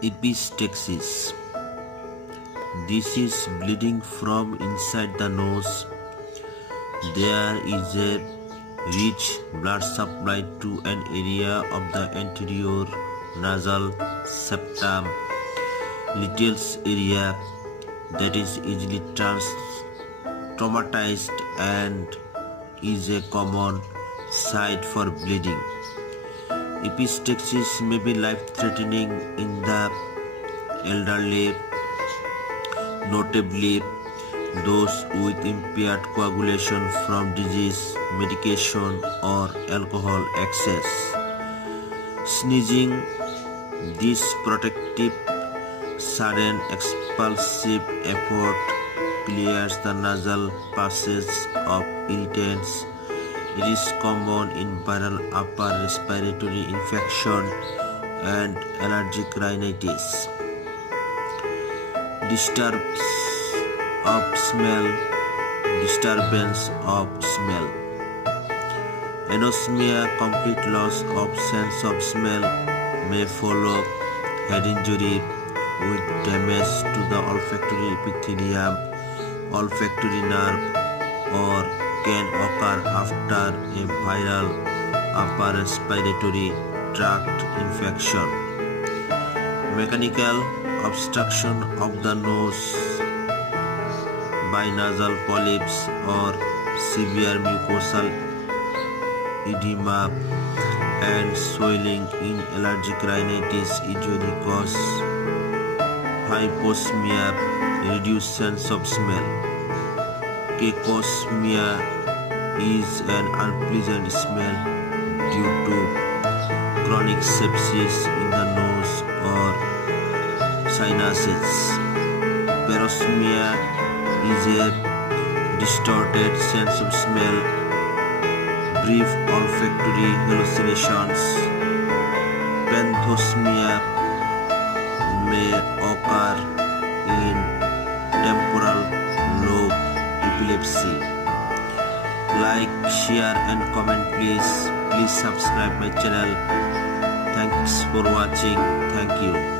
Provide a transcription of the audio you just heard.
Epistaxis. This is bleeding from inside the nose. There is a rich blood supply to an area of the anterior nasal septum, Little's area, that is easily traumatized and is a common site for bleeding. Epistaxis may be life-threatening in the elderly, notably those with impaired coagulation from disease, medication, or alcohol excess. Sneezing. This protective, sudden, expulsive effort clears the nasal passage of irritants. It is common in viral upper respiratory infection and allergic rhinitis. Disturbance of smell. Anosmia, complete loss of sense of smell, may follow head injury with damage to the olfactory epithelium, olfactory nerve, or can occur after a viral upper respiratory tract infection. Mechanical obstruction of the nose by nasal polyps or severe mucosal edema and swelling in allergic rhinitis usually cause hyposmia, reduced sense of smell. Cacosmia is an unpleasant smell due to chronic sepsis in the nose or sinuses. Parosmia is a distorted sense of smell, brief olfactory hallucinations. Panthosmia may occur in temporal lobe epilepsy. Like, share and comment please. Please subscribe my channel. Thanks for watching. Thank you.